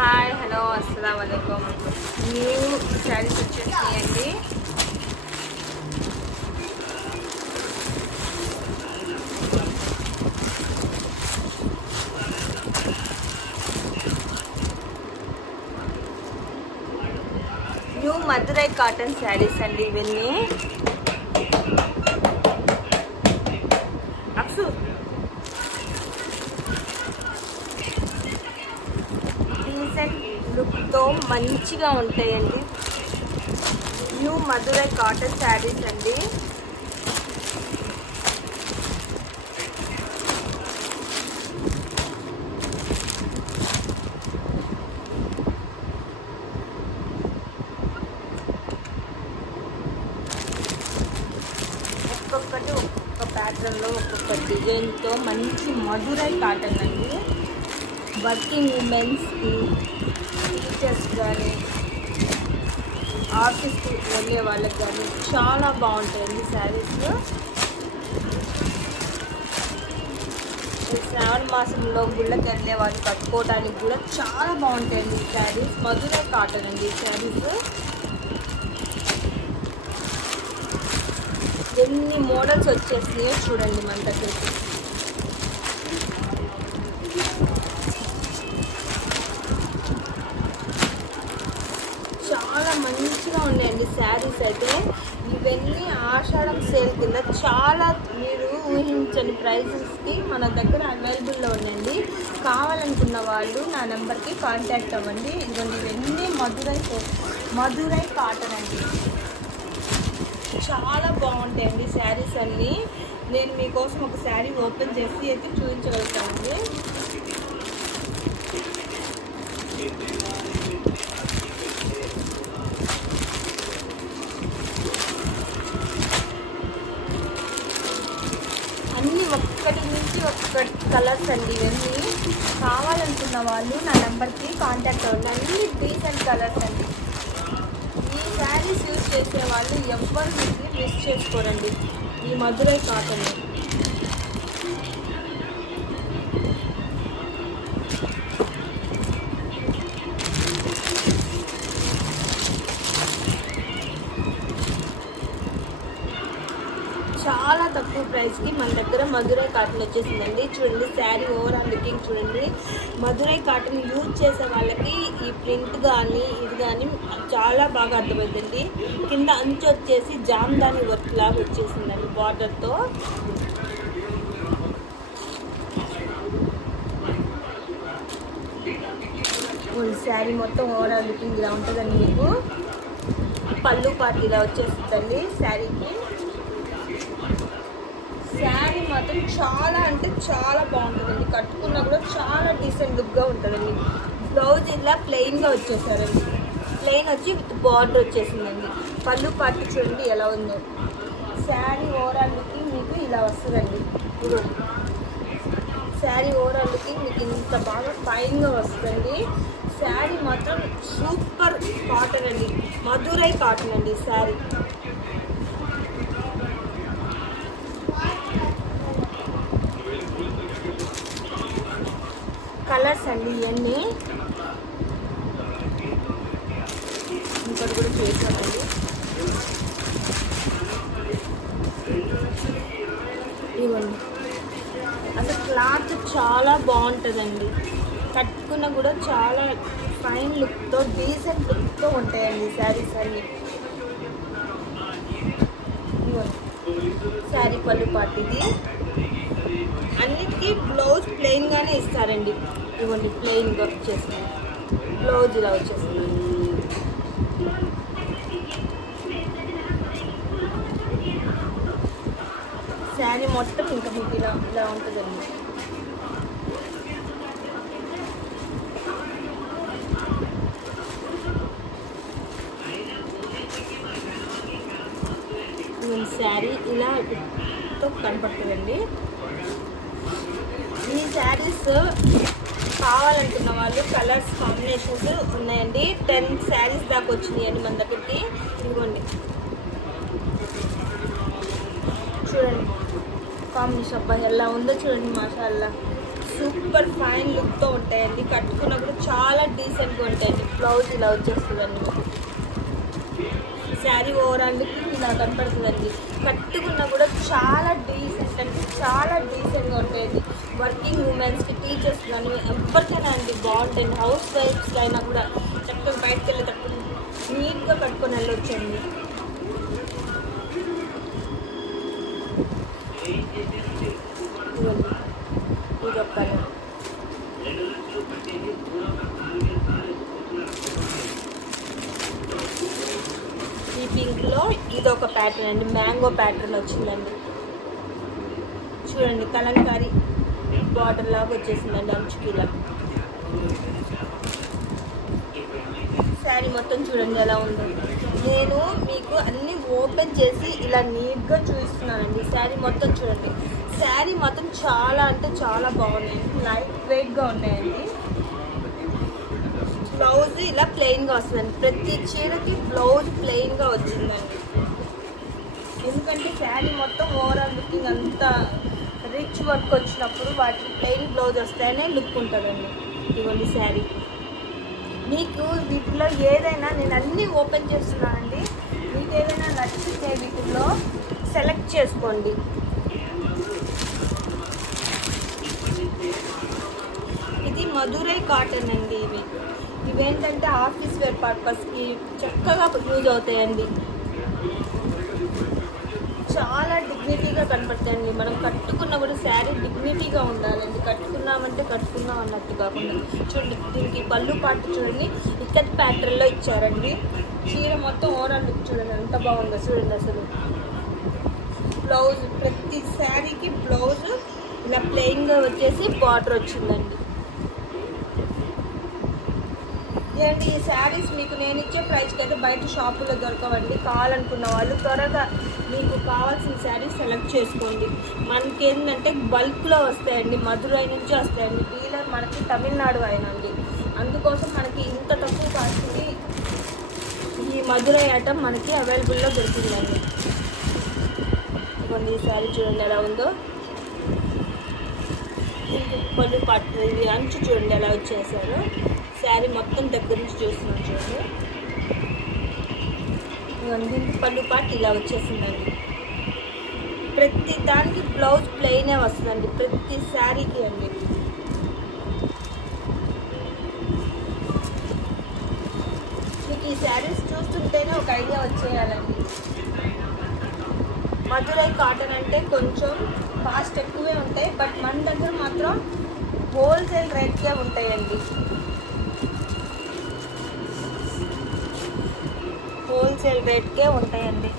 Hi hello అస్సలం వాలేకుమ్. New saris వచ్చేసినాయండి. న్యూ మధురై కాటన్ శారీస్ అండి ఇవన్నీ. అక్సు డీసెంట్ లుక్తో మంచిగా ఉంటాయండి. న్యూ మధురై కాటన్ శారీస్ అండి. ఒక్కొక్కటి ఒక్కొక్క ప్యాటర్న్లో ఒక్కొక్క డిజైన్తో మంచి మధురై కాటన్ అండి. వర్కింగ్ ఉమెన్స్కి, టీచర్స్ కానీ, ఆఫీస్కి వెళ్ళే వాళ్ళకి కానీ చాలా బాగుంటాయండి శారీస్. శ్రావణ మాసంలో గుళ్ళకి వెళ్ళే వాళ్ళు కట్టుకోవడానికి కూడా చాలా బాగుంటాయండి ఈ శారీస్. మధురై కాటన్ అండి ఈ శారీస్. ఎన్ని మోడల్స్ వచ్చేసినాయో చూడండి మన దగ్గరికి. చాలా మంచిగా ఉన్నాయండి శారీస్ అయితే. ఇవన్నీ ఆషాఢం సేల్ కింద చాలా మీరు ఊహించని ప్రైజెస్కి మన దగ్గర అవైలబుల్లో ఉన్నాయండి. కావాలనుకున్న వాళ్ళు నా నెంబర్కి కాంటాక్ట్ అవ్వండి. ఇవన్నీ మధురై కాటన్ అండి. చాలా బాగుంటాయండి శారీస్ అన్నీ. నేను మీకోసం ఒక శారీ ఓపెన్ చేసి అయితే చూపించగలుగుతానండి. అన్నీ ఒక్కటి నుంచి ఒక్కటి కలర్స్ అండి. ఇవన్నీ కావాలనుకున్న వాళ్ళు నా నెంబర్కి కాంటాక్ట్ అవ్వండి. అన్నీ డీసెంట్ కలర్స్ అండి. ఈ శారీస్ యూజ్ చేసే వాళ్ళు ఎవ్వరు మీకు మిస్ చేసుకోరండి. ఈ మధురై కాటన్ చాలా తక్కువ ప్రైస్కి మన దగ్గర మధురై కాటన్ వచ్చేసిందండి. చూడండి శారీ ఓవరాల్ లుకింగ్ చూడండి. మధురై కాటన్ యూజ్ చేసే వాళ్ళకి ఈ ప్రింట్ కానీ ఇది కానీ చాలా బాగా అర్థమవుతుంది. కింద అంచు వచ్చేసి జామ్దాని వర్క్ లాగా వచ్చేసిందండి బార్డర్తో. శారీ మొత్తం ఓవరాల్ లుకింగ్ ఇలా ఉంటుందండి. మీకు పళ్ళు పార్టీ ఇలా వచ్చేస్తుందండి శారీకి. శారీ మాత్రం చాలా అంటే చాలా బాగుంటుందండి. కట్టుకున్నా కూడా చాలా డీసెంట్ లుక్గా ఉంటుందండి. బ్లౌజ్ ఇలా ప్లెయిన్గా వచ్చేసారండి. ప్లెయిన్ వచ్చి విత్ బార్డర్ వచ్చేసిందండి. పళ్ళు పార్టీ చూడండి ఎలా ఉందో. శారీ ఓవరాల్ లుకింగ్ మీకు ఇలా వస్తుందండి. శారీ ఓవరాల్ లుకింగ్ మీకు ఇంత బాగా ఫైన్గా వస్తుంది. శారీ మాత్రం సూపర్ కాటన్ అండి. మధురై కాటన్ అండి శారీ. కలర్స్ అండి ఇవన్నీ. ఇంకోటి కూడా చేసామండి. ఇవ్వండి అసలు క్లాత్ చాలా బాగుంటుందండి. కట్టుకున్న కూడా చాలా ఫైన్ లుక్తో డీసెంట్ లుక్తో ఉంటాయండి శారీస్ అన్నీ. ఇవ్వండి శారీ పళ్ళు పార్టీది. అన్నిటికీ బ్లౌజ్ ప్లెయిన్గానే ఇస్తారండి. ఇవ్వండి ప్లెయిన్గా వచ్చేసింది. బ్లౌజ్ ఇలా వచ్చేసింది. శారీ మొత్తం ఇంకా మీకు ఇలా ఇలా ఉంటుందండి. శారీ ఇలా కనపడుతుందండి. ఈ శారీస్ కావాలనుకున్న వాళ్ళు కలర్స్ కాంబినేషన్స్ ఉన్నాయండి. 10 శారీస్ దాకా వచ్చినాయండి మన దగ్గరికి. ఇదిగోండి చూడండి కాంబినేషన్. అబ్బాయి ఎలా ఉందో చూడండి. మాషాల్లా సూపర్ ఫైన్ లుక్తో ఉంటాయండి. కట్టుకున్నా కూడా చాలా డీసెంట్గా ఉంటాయండి. బ్లౌజ్ ఇలా వచ్చేస్తుందండి. శారీ ఓవరాల్ లుక్ ఇలా కనపడుతుందండి. కట్టుకున్నా కూడా చాలా డీసెంట్ అంటే చాలా డీసెంట్గా ఉంటాయండి. వర్కింగ్ ఉమెన్స్కి, టీచర్స్ కానీ ఎవరికైనా అండి బాగుంటుంది. హౌస్ వైఫ్స్కి అయినా కూడా చక్కగా బయటకు వెళ్ళేటప్పుడు నీట్గా కట్టుకొని వెళ్ళొచ్చండి. ఇది ఒక కలర్. ఈ పింక్లో ఇది ఒక ప్యాటర్న్ అండి. మ్యాంగో ప్యాటర్న్ వచ్చిందండి. చూడండి కలంకారీ బార్డర్ లాగా వచ్చేసిందండి అంచుకి ఇలా. శారీ మొత్తం చూడండి ఎలా ఉందో. నేను మీకు అన్నీ ఓపెన్ చేసి ఇలా నీట్గా చూపిస్తున్నానండి. శారీ మొత్తం చూడండి. శారీ మొత్తం చాలా అంటే చాలా బాగున్నాయండి. లైట్ వెయిట్గా ఉన్నాయండి. బ్లౌజ్ ఇలా ప్లెయిన్గా వస్తుందండి. ప్రతి చీరకి బ్లౌజ్ ప్లెయిన్గా వచ్చిందండి. ఎందుకంటే శారీ మొత్తం ఓవరాల్ లుకింగ్ అంతా రిచ్ వర్క్ వచ్చినప్పుడు వాటికి ప్లెయిన్ బ్లౌజ్ వస్తేనే లుక్ ఉంటుందండి. ఇదిగోండి శారీ. మీకు వీటిలో ఏదైనా నేను అన్నీ ఓపెన్ చేస్తున్నానండి. మీకు ఏదైనా నచ్చితే వీటిలో సెలెక్ట్ చేసుకోండి. ఇది మధురై కాటన్ అండి. ఇవేంటంటే ఆఫీస్ వేర్ పర్పస్కి చక్కగా యూజ్ అవుతాయండి. చాలా డిగ్నిటీగా కనపడతాయండి. మనం కట్టుకున్న కూడా శారీ డిగ్నిటీగా ఉండాలండి. కట్టుకున్నామంటే కట్టుకున్నాం అన్నట్టు కాకుండా. చూడండి దీనికి పళ్ళు పాటు చూడండి ఇక్కత్ ప్యాటర్న్లో ఇచ్చారండి. చీర మొత్తం ఓవరాల్ లుక్ చూడండి ఎంత బాగుందో చూడండి అసలు. బ్లౌజ్ ప్రతి శారీకి బ్లౌజ్ ఇలా ప్లెయిన్గా వచ్చేసి బార్డర్ వచ్చిందండి. ఏంటి ఈ శారీస్ మీకు నేను ఇచ్చే ప్రైస్కి అయితే బయట షాపులో దొరకవండి. కావాలనుకున్న వాళ్ళు త్వరగా మీకు కావాల్సిన శారీస్ సెలెక్ట్ చేసుకోండి. మనకి ఏంటంటే బల్క్లో వస్తాయండి. మధురై నుంచి వస్తాయండి. డీలర్ మనకి తమిళనాడు అయినండి. అందుకోసం మనకి ఇంత తక్కువ కాస్ట్కి ఈ మధురై ఐటమ్ మనకి అవైలబుల్లో దొరికిందండి. ఇవ్వండి ఈ శారీ చూడండి ఎలా ఉందో. పళ్ళు పట్టు ఇది అంచు చూడండి ఎలా వచ్చేసారు. శారీ మొత్తం దగ్గర నుంచి చూస్తున్నాను చూడండి. దీనికి పళ్ళు పాటు ఇలా వచ్చేసిందండి. ప్రతి దానికి బ్లౌజ్ ప్లెయినే వస్తుందండి ప్రతి శారీకి అండి. మీకు ఈ శారీస్ చూస్తుంటేనే ఒక ఐడియా వచ్చేయాలండి. మధురై కాటన్ అంటే కొంచెం కాస్ట్ ఎక్కువే ఉంటాయి. బట్ మన దగ్గర మాత్రం హోల్సేల్ రేట్కే ఉంటాయండి. హోల్సేల్ రేట్కే ఉంటాయండి.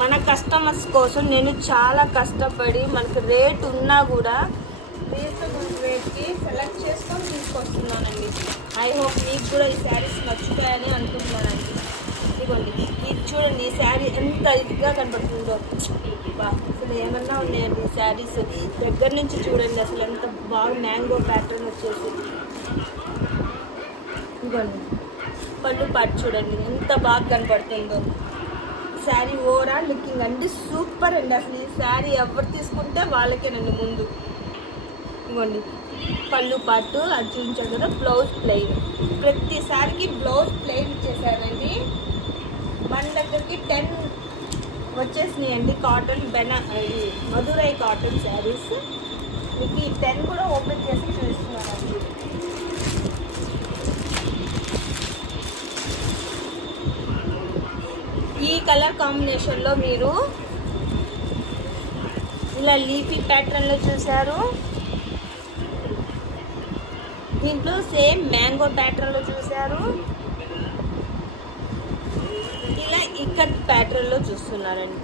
మన కస్టమర్స్ కోసం నేను చాలా కష్టపడి మనకు రేట్ ఉన్నా కూడా రీజనబుల్ రేట్కి సెలెక్ట్ చేసుకొని తీసుకొస్తున్నానండి. ఐ హోప్ మీకు కూడా ఈ శారీస్ నచ్చుతాయని అనుకుంటున్నానండి. ఇదిగోండి ఇది చూడండి. ఈ శారీ ఎంత ఇదిగా కనపడుతుందో. అసలు ఏమన్నా ఉన్నాయండి ఈ శారీస్. దగ్గర నుంచి చూడండి అసలు ఎంత బాగా మ్యాంగో ప్యాటర్న్ వచ్చేసి. ఇదిగోండి పళ్ళు పాటు చూడండి ఎంత బాగా కనపడుతుందో. శారీ ఓవరాల్ లుకింగ్ అండి సూపర్ అండి. అసలు ఈ శారీ ఎవరు తీసుకుంటే వాళ్ళకేనండి ముందు. ఇవ్వండి పళ్ళు పాటు అది చూపించారు కదా. Blouse plain. ప్రతి శారీకి బ్లౌజ్ ప్లెయిన్ ఇచ్చేసారండి. మన దగ్గరికి 10 వచ్చేసినాయండి కాటన్ మధురై కాటన్ శారీస్. మీకు ఈ 10 కూడా ఓపెన్ చేసి చూపిస్తున్నానండి. ఈ కలర్ కాంబినేషన్లో మీరు ఇలా లీఫీ ప్యాటర్న్లో చూసారు. దీంట్లో సేమ్ మ్యాంగో ప్యాటర్న్లో చూసారు. ఇలా ఇక్కత్ ప్యాటర్న్లో చూస్తున్నారండి.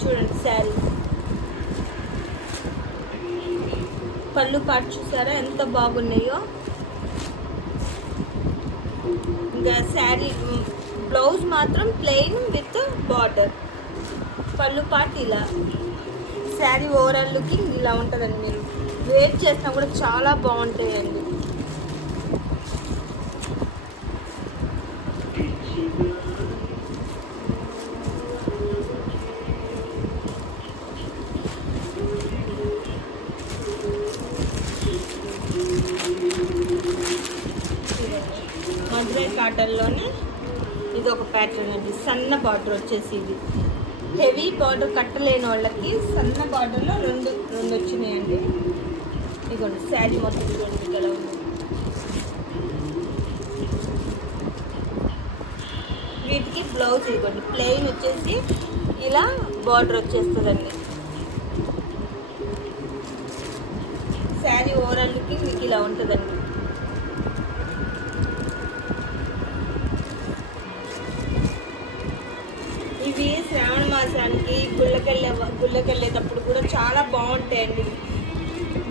చూడండి శారీ పళ్ళు పాటు చూసారా ఎంత బాగున్నాయో. ఇంకా శారీ బ్లౌజ్ మాత్రం ప్లెయిన్ విత్ బార్డర్. పళ్ళు పాటు ఇలా. శారీ ఓవరాల్ లుకింగ్ ఇలా ఉంటుందండి. మీరు వేర్ చేసినా కూడా చాలా బాగుంటాయండి. మధురై కాటన్లోనే ఇది ఒక ప్యాటర్న్ అండి. సన్న బార్డర్ వచ్చేసి ఇది హెవీ బార్డర్ కట్టలేని వాళ్ళకి సన్న బార్డర్లో రెండు వచ్చినాయండి. ఇదిగోండి శారీ మొత్తం ఇదిగోండి ఇక్కడ ఉంది. వీటికి బ్లౌజ్ ఇదిగోండి ప్లెయిన్ వచ్చేసి ఇలా బార్డర్ వచ్చేస్తుందండి. శారీ ఓవరాల్ లుకింగ్ మీకు ఇలా ఉంటుందండి. ఇవి శ్రావణ మాసానికి గుళ్ళకెళ్ళేటప్పుడు కూడా చాలా బాగుంటాయండి.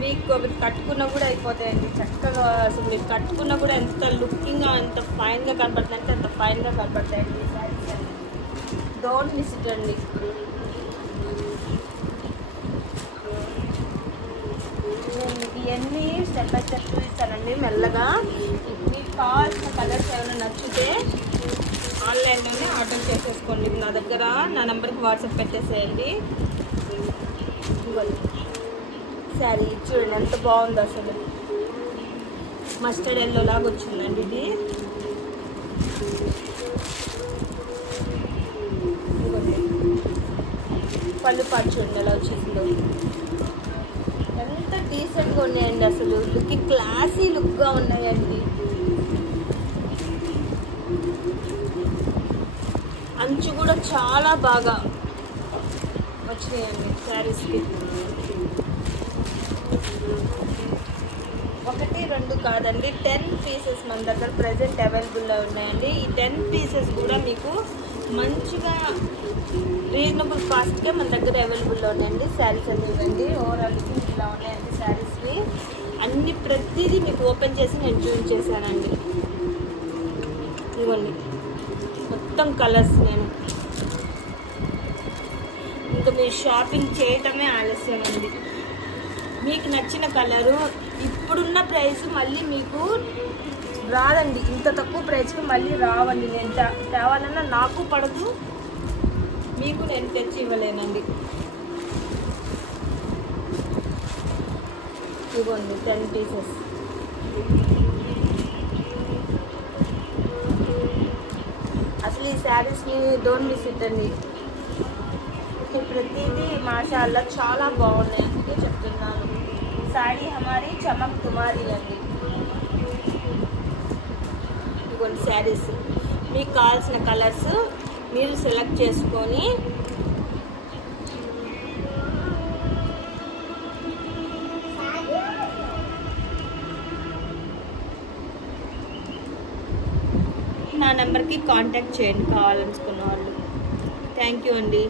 మీకు ఒకటి కట్టుకున్నా కూడా అయిపోతాయండి చక్కగా. అసలు మీరు కట్టుకున్నా కూడా ఎంత లుకింగ్గా ఎంత ఫైన్గా కనపడుతుంది అంటే అంత ఫైన్గా కనపడతాయండి ఈ శారీస్ అండి. డోంట్ మిస్ ఇట్ అండి. ఇవన్నీ స్టెప్ బై స్టెప్ చూపిస్తానండి మెల్లగా. మీకు కావాల్సిన కలర్స్ ఏమైనా నచ్చితే ఆన్లైన్లోనే ఆర్డర్ చేసేసుకోండి. నా దగ్గర నా నెంబర్కి వాట్సాప్ పెట్టేసేయండి. శారీ చూడండి ఎంత బాగుందో అసలు. మస్టర్డ్ ఎల్లో లాగా వచ్చిందండి ఇది. పళ్ళు పాటు చూడండి ఎలా వచ్చిందో. ఎంత డీసెంట్గా ఉన్నాయండి అసలు. లుకింగ్ క్లాసీ లుక్గా ఉన్నాయండి. అంచు కూడా చాలా బాగా వచ్చినాయండి శారీస్కి. 1, 2 కాదండి 10 పీసెస్ మన దగ్గర ప్రజెంట్ అవైలబుల్లో ఉన్నాయండి. ఈ 10 పీసెస్ కూడా మీకు మంచిగా రీజనబుల్ కాస్ట్కే మన దగ్గర అవైలబుల్లో ఉన్నాయండి. శారీస్ అన్నీ ఇవ్వండి. ఓవరాల్ ఇలా ఉన్నాయండి శారీస్కి. అన్ని ప్రతిదీ మీకు ఓపెన్ చేసి నేను చూపించేసానండి. ఇవ్వండి మొత్తం కలర్స్. నేను ఇంకా మీరు షాపింగ్ చేయటమే ఆలస్యం అండి. మీకు నచ్చిన కలరు ఇప్పుడున్న ప్రైస్ మళ్ళీ మీకు రాదండి. ఇంత తక్కువ ప్రైస్కి మళ్ళీ రావండి. నేను తేవాలన్నా నాకు పడదు, మీకు నేను తెచ్చి ఇవ్వలేనండి. ఇవ్వండి 10 పీసెస్. అసలు ఈ శారీస్ని డోంట్ మిస్ ఇట్ అండి. ప్రతిదీ మాషాల్లా చాలా బాగున్నాయి అందుకే చెప్తున్నాను. సాడీ హమారీ చమక్ తుమారీ అండి. ఇదిగోండి శారీస్. మీకు కావాల్సిన కలర్స్ మీరు సెలెక్ట్ చేసుకొని నా నెంబర్కి కాంటాక్ట్ చేయండి కావాలనుకున్న వాళ్ళు. థ్యాంక్ యూ అండి.